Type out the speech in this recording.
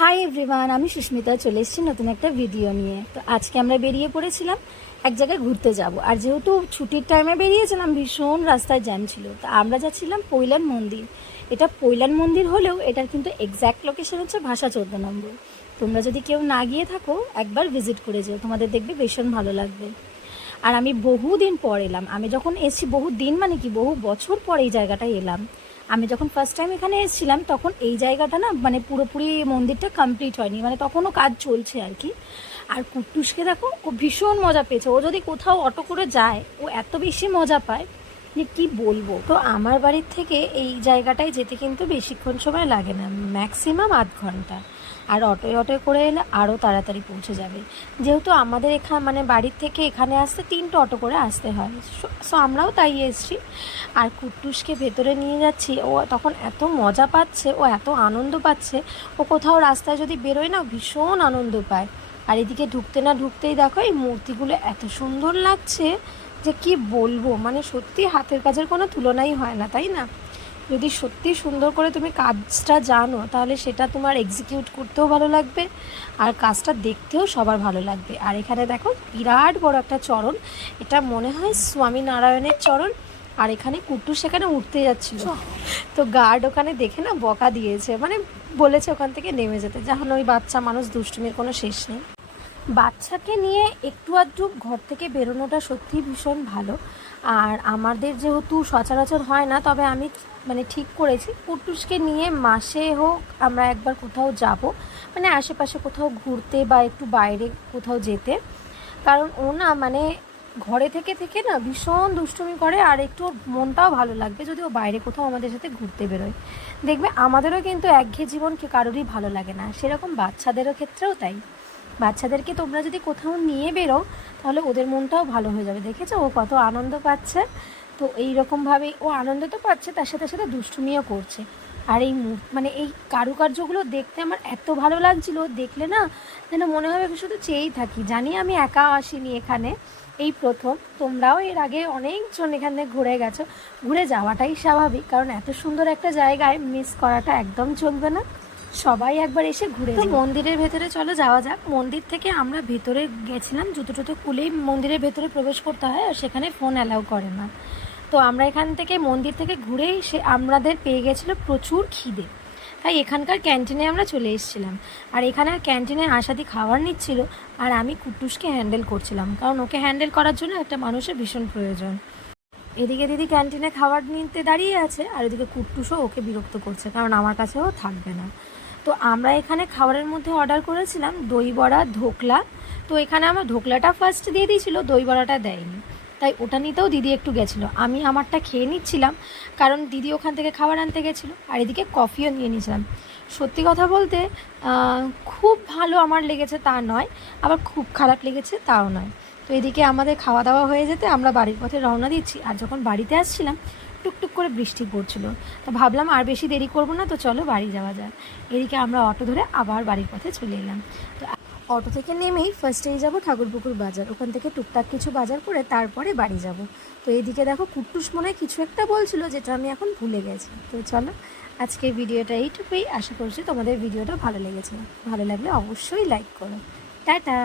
Hi everyone আমি সুস্মিতা, চলে এসেছি নতুন একটা ভিডিও নিয়ে। তো আজকে আমরা বেরিয়ে পড়েছিলাম এক জায়গায় ঘুরতে যাব। আর যেহেতু ছুটির টাইমে বেরিয়েছিলাম, ভীষণ রাস্তায় জ্যাম ছিল। তো আমরা যাচ্ছিলাম পৈলান মন্দির। এটা পৈলান মন্দির হলেও এটার কিন্তু এক্স্যাক্ট লোকেশন হচ্ছে ভাষা চোদ্দ নম্বর। তোমরা যদি কেউ না গিয়ে থাকো, একবার ভিজিট করে যেও। তোমাদের দেখবে ভীষণ ভালো লাগবে। আর আমি বহুদিন পর এলাম। আমি যখন এসেছি বহু দিন মানে কি, বহু বছর পর এই জায়গাটায় এলাম। আমি যখন ফার্স্ট টাইম এখানে এসেছিলাম, তখন এই জায়গাটা না মানে পুরোপুরি মন্দিরটা কমপ্লিট হয়নি। মানে তখনও কাজ চলছে আর কি। আর কুট্টুসকে দেখো, ও ভীষণ মজা পেয়েছে। ও যদি কোথাও অটো করে যায়, ও এত বেশি মজা পায়। যে কি বলব? তো আমার বাড়ির থেকে এই জায়গাটায় যেতে কিন্তু বেশিক্ষণ সময় লাগে না ম্যাক্সিমাম আধ ঘণ্টা। আর অটোয় অটোয় করে এলে আরও তাড়াতাড়ি পৌঁছে যাবে। যেহেতু আমাদের এখানে মানে বাড়ির থেকে এখানে আসতে তিনটে অটো করে আসতে হয়। সো আমরাও তাই এসছি। আর কুট্টুসকে ভেতরে নিয়ে যাচ্ছি। ও তখন এত মজা পাচ্ছে, ও এত আনন্দ পাচ্ছে। ও কোথাও রাস্তায় যদি বেরোয় না, ভীষণ আনন্দ পায়। আর এদিকে ঢুকতে না ঢুকতেই দেখো এই মূর্তিগুলো এত সুন্দর লাগছে। যে কি বলব? মানে সত্যি হাতের কাজের কোনো তুলনাই হয় না, তাই না? যদি সত্যি সুন্দর করে তুমি কাজটা জানো, তাহলে সেটা তোমার এক্সিকিউট করতেও ভালো লাগবে, আর কাজটা দেখতেও সবার ভালো লাগবে। আর এখানে দেখো, বিরাট বড় একটা চরণ। এটা মনে হয় স্বামী নারায়ণের চরণ, আর এখানে কুট্টু সেখানে উঠতে যাচ্ছিল। তো গার্ড ওখানে দেখে না বকা দিয়েছে মানে বলেছে ওখান থেকে নেমে যেতে। যখন ওই বাচ্চা মানুষ দুষ্টুমির কোনো শেষ নেই। বাচ্চাকে নিয়ে একটু আধটু ঘর থেকে বেরোনোটা সত্যিই ভীষণ ভালো। আর আমাদের যেহেতু সচরাচর হয় না, তবে আমি মানে ঠিক করেছি। কুটুসকে নিয়ে মাসে হোক আমরা একবার কোথাও যাব মানে আশেপাশে কোথাও ঘুরতে বা একটু বাইরে কোথাও যেতে। কারণ ও না মানে ঘরে থেকে থেকে না ভীষণ দুষ্টুমি করে, আর একটু মনটাও ভালো লাগবে যদি ও বাইরে কোথাও আমাদের সাথে ঘুরতে বেরোয়। দেখবে আমাদেরও কিন্তু একঘেয়ে জীবন কে কারোরই ভালো লাগে না। সেরকম বাচ্চাদেরও ক্ষেত্রেও তাই। বাচ্চাদেরকে তোমরা যদি কোথাও নিয়ে বেরো, তাহলে ওদের মনটাও ভালো হয়ে যাবে। দেখেছ? ও কত আনন্দ পাচ্ছে। তো এই রকমভাবে ও আনন্দ তো পাচ্ছে, তার সাথে সাথে দুষ্টুমিও করছে। আর এই মানে এই কারুকার্যগুলো দেখতে আমার এত ভালো লাগছিল। দেখলে না, যেন মনে হবে শুধু চেয়েই থাকি। জানি আমি একা আসিনি এখানে। এই প্রথম। তোমরাও এর আগে অনেকজন এখানে ঘুরে গেছো। ঘুরে যাওয়াটাই স্বাভাবিক, কারণ এত সুন্দর একটা জায়গায় মিস করাটা একদম চলবে না। সবাই একবার এসে ঘুরে তো মন্দিরের ভেতরে চলো যাওয়া যাক। মন্দির থেকে আমরা ভেতরে গেছিলাম জুতো টুতো খুলেই মন্দিরের ভেতরে প্রবেশ করতে হয় আর সেখানে ফোন অ্যালাউ করে না। তো আমরা এখান থেকে মন্দির থেকে ঘুরেই সে আমাদের পেয়ে গেছিল প্রচুর খিদে। তাই এখানকার ক্যান্টিনে আমরা চলে এসেছিলাম। আর এখানে ক্যান্টিনে আশাদি খাবার নিচ্ছিল। আর আমি কুটুসকে হ্যান্ডেল করছিলাম। কারণ ওকে হ্যান্ডেল করার জন্য একটা মানুষের ভীষণ প্রয়োজন। এদিকে দিদি ক্যান্টিনে খাবার নিতে দাঁড়িয়ে আছে, আর এদিকে কুট্টুসও ওকে বিরক্ত করছে, কারণ আমার কাছেও থাকবে না। তো আমরা এখানে খাবারের মধ্যে অর্ডার করেছিলাম দই বড়া, ধোকলা। তো এখানে আমার ধোকলাটা ফার্স্ট দিয়ে দিয়েছিল, দই বড়াটা দেয়নি। তাই ওটা নিতেও দিদি একটু গেছিল। আমি আমারটা খেয়ে নিচ্ছিলাম, কারণ দিদি ওখান থেকে খাবার আনতে গেছিল, আর এদিকে কফিও নিয়ে নিয়েছিলাম। সত্যি কথা বলতে খুব ভালো আমার লেগেছে তা নয়, আবার খুব খারাপ লেগেছে তাও নয়। তো এদিকে আমাদের খাওয়া দাওয়া হয়ে যেতে আমরা বাড়ির পথে রওনা দিচ্ছি। আর যখন বাড়িতে আসছিলাম, টুকটুক করে বৃষ্টি পড়ছিল। তো ভাবলাম আর বেশি দেরি করব না, তো চলো বাড়ি যাওয়া যায় এদিকে আমরা অটো ধরে আবার বাড়ির পথে চলে এলাম। তো অটো থেকে নেমেই ফার্স্টেই যাব ঠাকুরপুকুর বাজার। ওখান থেকে টুকটাক কিছু বাজার করে তারপরে বাড়ি যাব। তো এদিকে দেখো কুট্টুস মনে কিছু একটা বলছিল, যেটা আমি এখন ভুলে গেছি। তো চলো, আজকের ভিডিওটা এইটুকুই। আশা করছি তোমাদের ভিডিওটা ভালো লেগেছে। ভালো লাগলে অবশ্যই লাইক করো। টাটা!